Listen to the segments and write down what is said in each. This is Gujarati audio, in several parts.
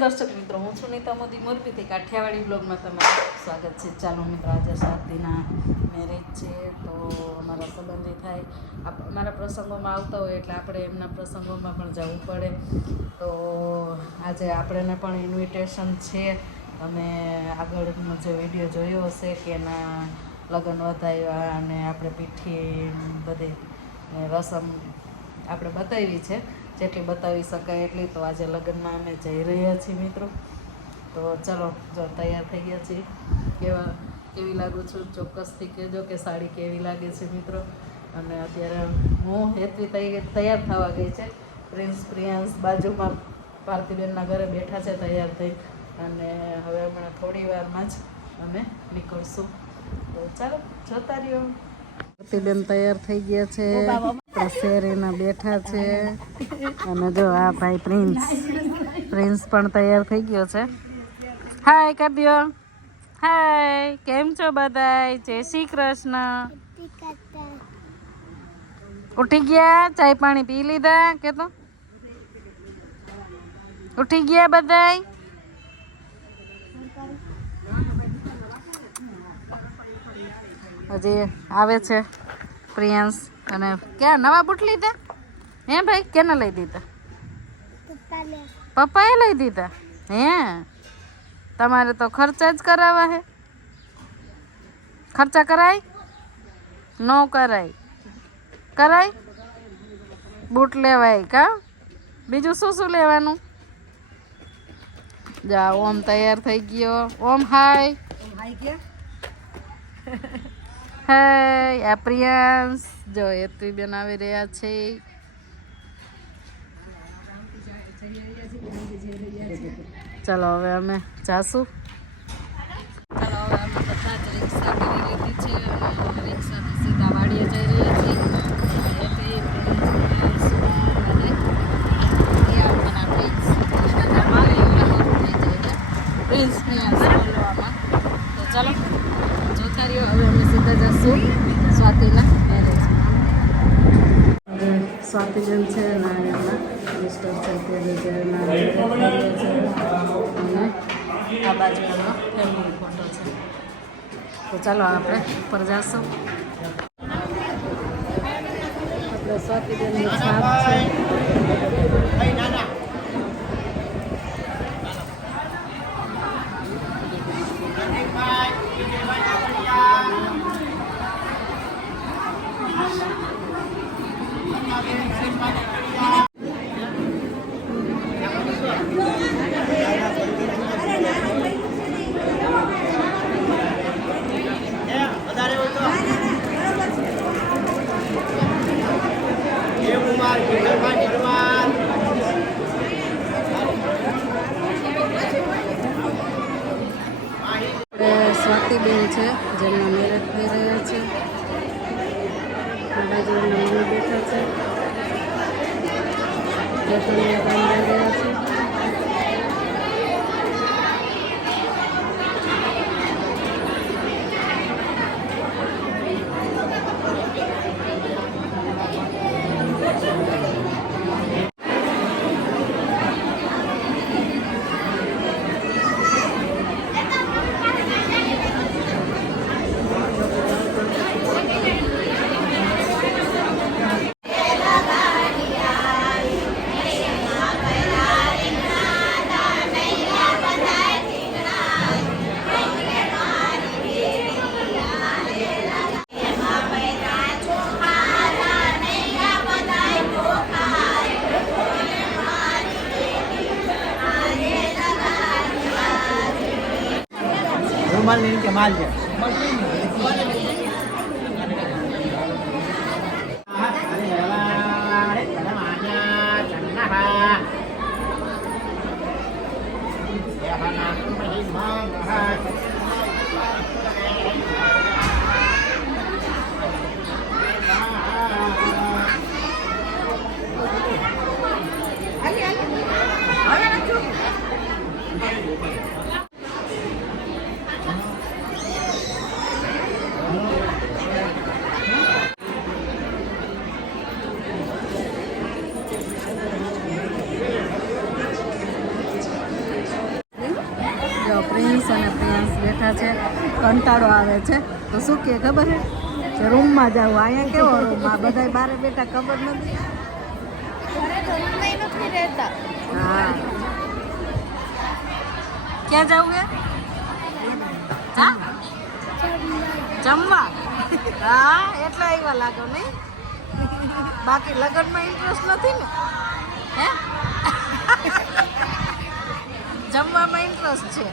દર્શક મિત્રો, હું છું નીતા મોદી મોરબીથી કાઠિયાવાડી બ્લોગમાં તમારું સ્વાગત છે. ચાલો મિત્રો, આજે શાદીના મેરેજ છે, તો અમારા સંબંધી થાય અમારા પ્રસંગોમાં આવતા હોય એટલે આપણે એમના પ્રસંગોમાં પણ જવું પડે. તો આજે આપણને પણ ઇન્વિટેશન છે. અને આગળનો જે વિડીયો જોયો હશે કે એના લગ્ન વધાવ્યા અને આપણે પીઠી બધી રસમ આપણે બતાવી છે, જેટલી બતાવી શકાય એટલી. તો આજે લગ્નમાં અમે જઈ રહ્યા છીએ મિત્રો. તો ચલો, જો તૈયાર થઈ ગયા છીએ. કેવી લાગુ છું ચોક્કસથી કહેજો કે સાડી કેવી લાગે છે મિત્રો. અને અત્યારે હું હેતવી તૈયાર થવા ગઈ છે. પ્રિયાંશ બાજુમાં પાર્થિબેનના ઘરે બેઠા છે તૈયાર થઈ. અને હવે હમણાં થોડી વારમાં જ અમે નીકળશું. તો ચાલો જોતા રહ્યો. પાર્થિબેન તૈયાર થઈ ગયા છે, શેરીના બેઠા છે. અને જો આ ભાઈ પ્રિન્સ પણ તૈયાર થઈ ગયો છે. હાય કરી દો. હાય, કેમ છો બધાય? જય શ્રી કૃષ્ણ. ઉઠી ગયા? ચાય પાણી પી લીધા કે તો ઉઠી ગયા બધાય? હજી આવે છે પ્રિયાંશ. અને ક્યાં નવા બૂટ લીધા? હે ભાઈ, કેને લઈ દીધા? પપ્પાએ લઈ દીધા? હે, તમારે તો ખર્ચા જ કરાવવા હે. ખર્ચા કરાય? નો કરાય? કરાય? બૂટ લેવાય કા? બીજું શું શું લેવાનું? જા, ઓમ તૈયાર થઈ ગયો. ઓમ હાય. હાય. આ પ્રિયાંશ જો હેતવી બેન આવી રહ્યા છે. ચાલો હવે અમે જાશું. ચાલો હવે અમે બધા જ રિક્ષા કરી લીધી છે અને રિક્ષાથી સીધા વાડીએ જઈ રહ્યા છીએ. તો ચાલો જોતા રહ્યો. હવે અમે સીધા જશું સ્વાતિના મેરેજમાં. સ્વાતિબેન છે ને એમના મિસ્ટર છે તે બીજાના છે. અને આ બાજુ એમનો ફેમિલી ફોટો છે. તો ચાલો આપણે ઉપર જશું. આપણે સ્વાતિબેનની છાપ છે. સ્વાતિબેન છે જેમના મેરેજ થઈ રહ્યા છે. આ બાજુ એમના મમ્મી બેઠા છે. જશોનિયા કામ લઈ રહ્યા છે. माल लेने के माल है મનીષ અને પ્રિયાંશ બેઠા છે. કંટાળો આવે છે તો શું કહે ખબર છે કે રૂમમાં જાવ. અહીંયા કેવો રૂમ, આ બધા બારે બેઠા ખબર નથી. હા, ક્યાં જવું છે? હા, જમવા. હા, એટલા આવ્યા લાગો નહીં. બાકી લગ્નમાં ઇન્ટરેસ્ટ નથી ને? હે, જમવામાં ઇન્ટરેસ્ટ છે.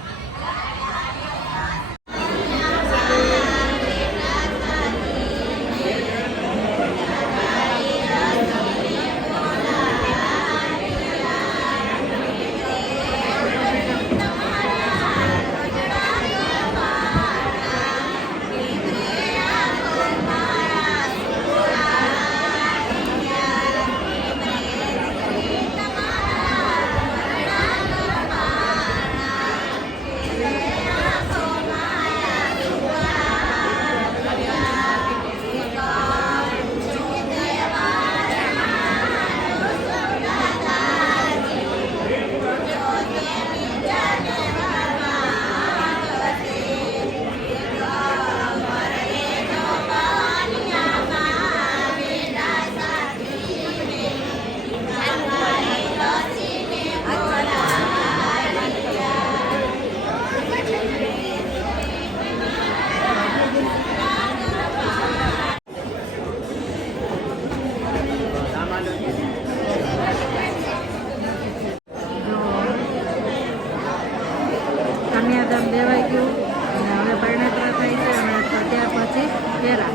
કન્યાદાન દેવાઈ ગયું અને હવે પરિણતરા થઈ છે અને ત્યાર પછી ફેરા.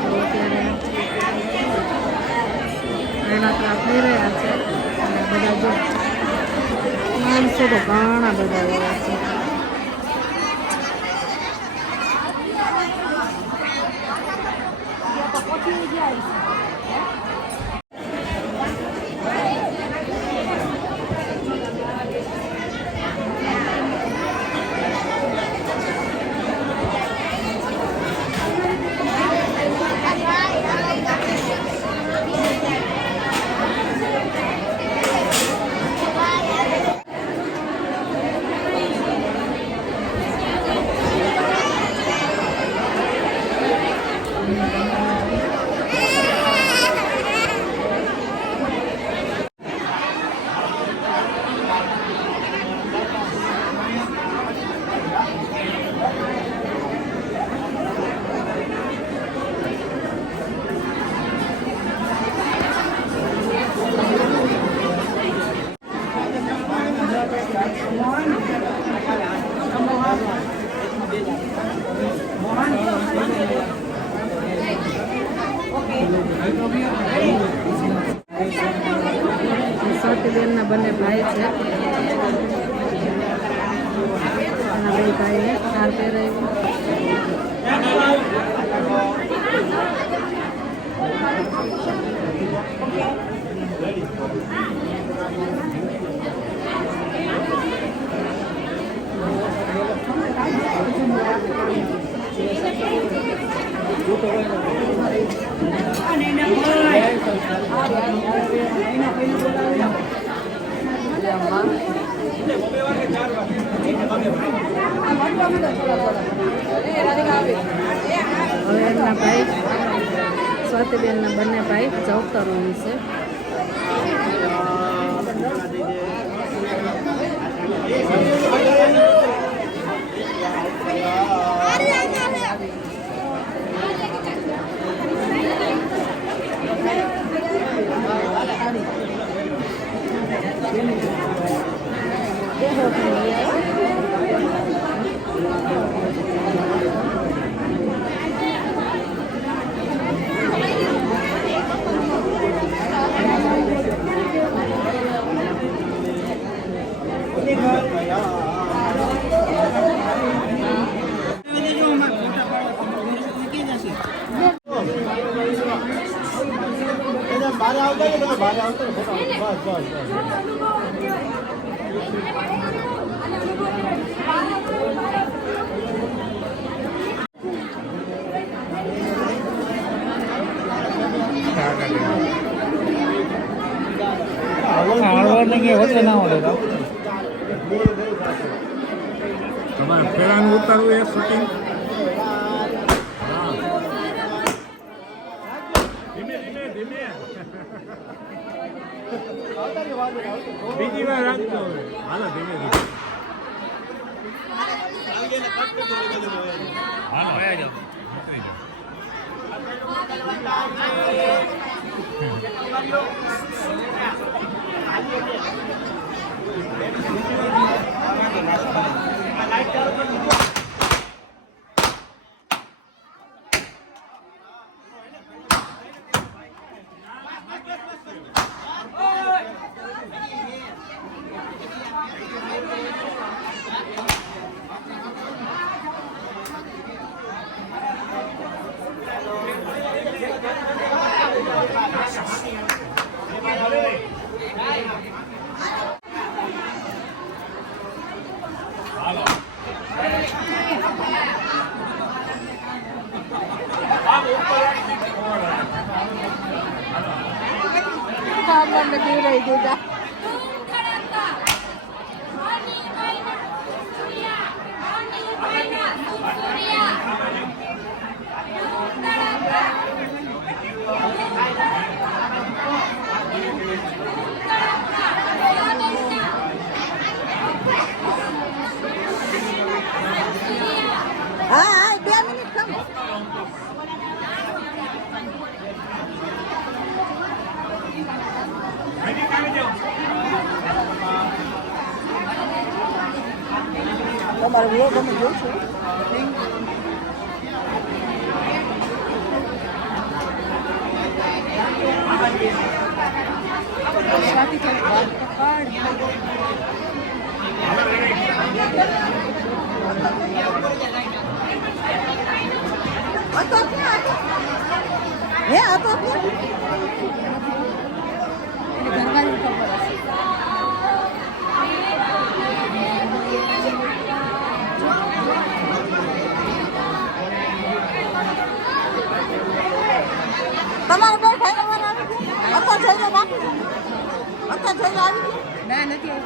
તો અત્યારે પરિણતરા થઈ રહ્યા છે અને બધા જો માણસો તો ઘણા બધા એવા છે. સતીબેનના બંને ભાઈ છે. એના બે ભાઈને હાર પહેરાવ્યો. હવે એમના ભાઈ સ્વાતિબેનના બંને ભાઈ ચૌતર છે. नहीं होते ना हो પેલાનું ઉતારવું એ શૂટિંગ ધીમે ધીમે ધીમે બીજી વાર રાખજો હવે હાલો ધીમે ધીમે હાલો વયા જાઓ ઉતરી જાઓ મને પીવડાવી દીધા હા 2 મિનિટ કમ તમારે વ્લોગ અમે જોઈશું હે આ તો ઘરવાળી ખબર હશે તમારે કોઈ ખાઈ લેવાનું અત્યારે જઈને બાકી અત્યારે જઈને આવી ના નથી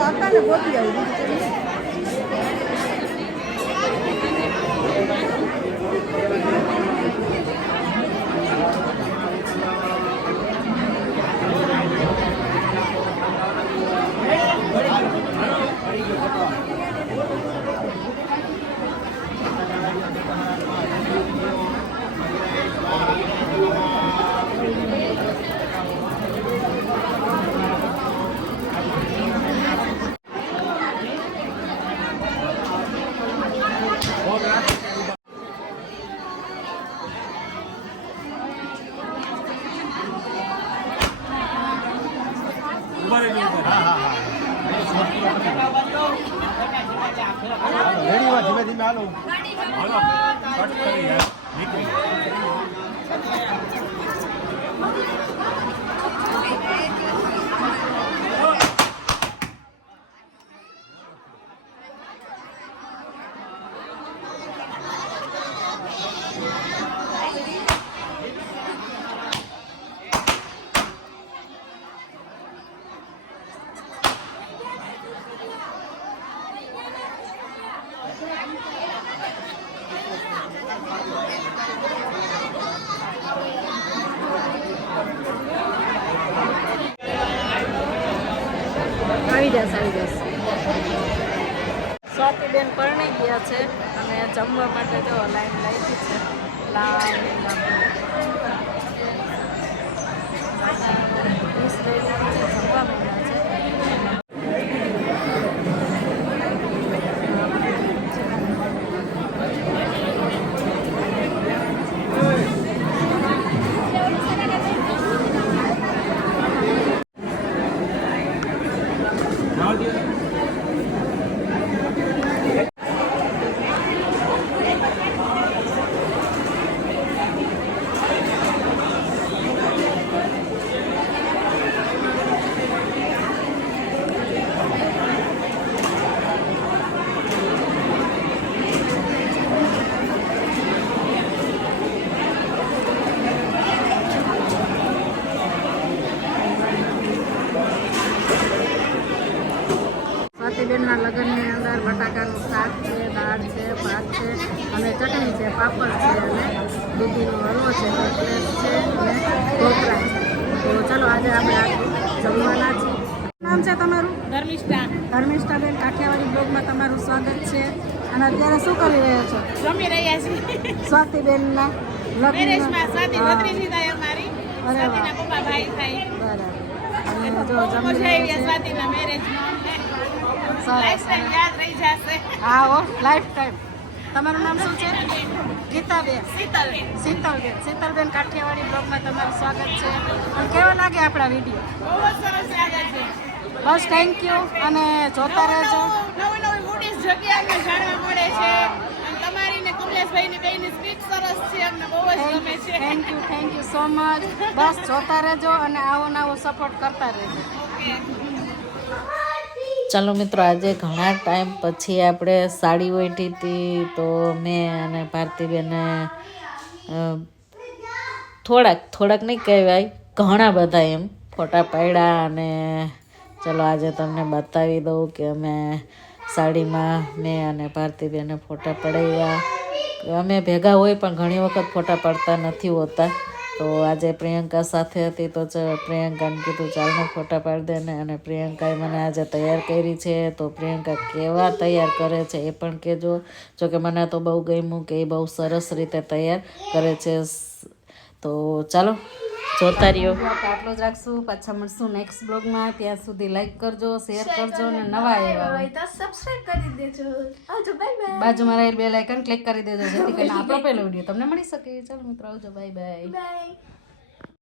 અત્યારે ગોતી આવી ધીમે ધીમે હાલો હાલો કટ કરી યાર નીકળી આવી જશે સ્વાતિબેન પરણી ગયા છે અને જમવા માટે જો લાઈન લાગી છે લાંબી જમવા માંડ્યા છે સ્વાતિબેનના લગ્નની અંદર બટાકાનું શાક છે, દાળ છે, ભાત છે અને ચટણી છે, પાપડ છે અને દૂધીનો હલવો છે, કટલેટ છે અને ઢોકળા છે. તો ચલો આજે આપણે આ જમવાના છીએ. નામ છે તમારું? ધર્મિષ્ઠાબેન, કાઠિયાવાડી બ્લોગમાં તમારું સ્વાગત છે. અને અત્યારે શું કરી રહ્યા છો? જમી રહ્યા છીએ સ્વાતિબેનના મેરેજમાં. સ્વાતિ હા. ભત્રીજી થાય અમારી. અરે વાહ. સ્વાતિના પપ્પા ભાઈ થાય. બરાબર. અને જો બહુ જમી મજા આવી રહ્યા છે. સ્વાતિના મેરેજમાં. સરસ. લાઈફ ટાઈમ યાદ રહી જશે. હા હો, લાઈફ ટાઈમ. તમારું નામ શું છે? ગીતાબેન. શીતલબેન. શીતલબેન, કાઠિયાવાડી બ્લોગમાં તમારું સ્વાગત છે. અને કેવો લાગે આપણા વિડીયો? બહુ જ સરસ લાગે છે. બસ થેન્ક યુ અને જોતા રહેજો. નવી ફૂડીઝ જગ્યા અમને જાણવા મળે છે. અને તમારી ને કમલેશભાઈની બેયની સ્પીચ સરસ છે. અમને બહુ જ ગમે છે. Thank you so much. બસ જોતા રહેજો અને આવો નવો સપોર્ટ કરતા રહેજો. ઓકે. ચાલો મિત્રો, આજે ઘણા ટાઈમ પછી આપણે સાડી ઓઢી હતી, તો મેં અને ભારતીબેને થોડાક નહીં કહેવાય, ઘણા બધા એમ ફોટા પાડ્યા. અને ચલો આજે તમને બતાવી દઉં કે અમે સાડીમાં મેં અને ભારતીબેને ફોટા પડાવ્યા. અમે ભેગા હોય પણ ઘણી વખત ફોટા પાડતા નથી હોતા. તો આજે પ્રિયંકા સાથે હતી, તો પ્રિયંકાને કીધું ચાલને ફોટા પાડી દે ને. અને પ્રિયંકાએ મને આજે તૈયાર કરી છે. તો પ્રિયંકા કેવા તૈયાર કરે છે એ પણ કહેજો. જોકે મને તો બહુ ગમ્યું કે એ બહુ સરસ રીતે તૈયાર કરે છે. તો ચાલો જોતા રહ્યો. આપણે આટલો જ રાખશું. પાછા મળશું નેક્સ્ટ બ્લોગમાં. ત્યાં સુધી લાઈક કરજો, શેર કરજો અને નવા આવ્યા હોય તો સબસ્ક્રાઇબ કરી દેજો. આવજો, બાય બાય. બાજુમાં રહેલ બેલ આઇકન ક્લિક કરી દેજો, જેથી કરીને આપણો પહેલો વિડીયો તમને મળી શકે. ચાલો મિત્રો, આવજો, બાય બાય. બાય.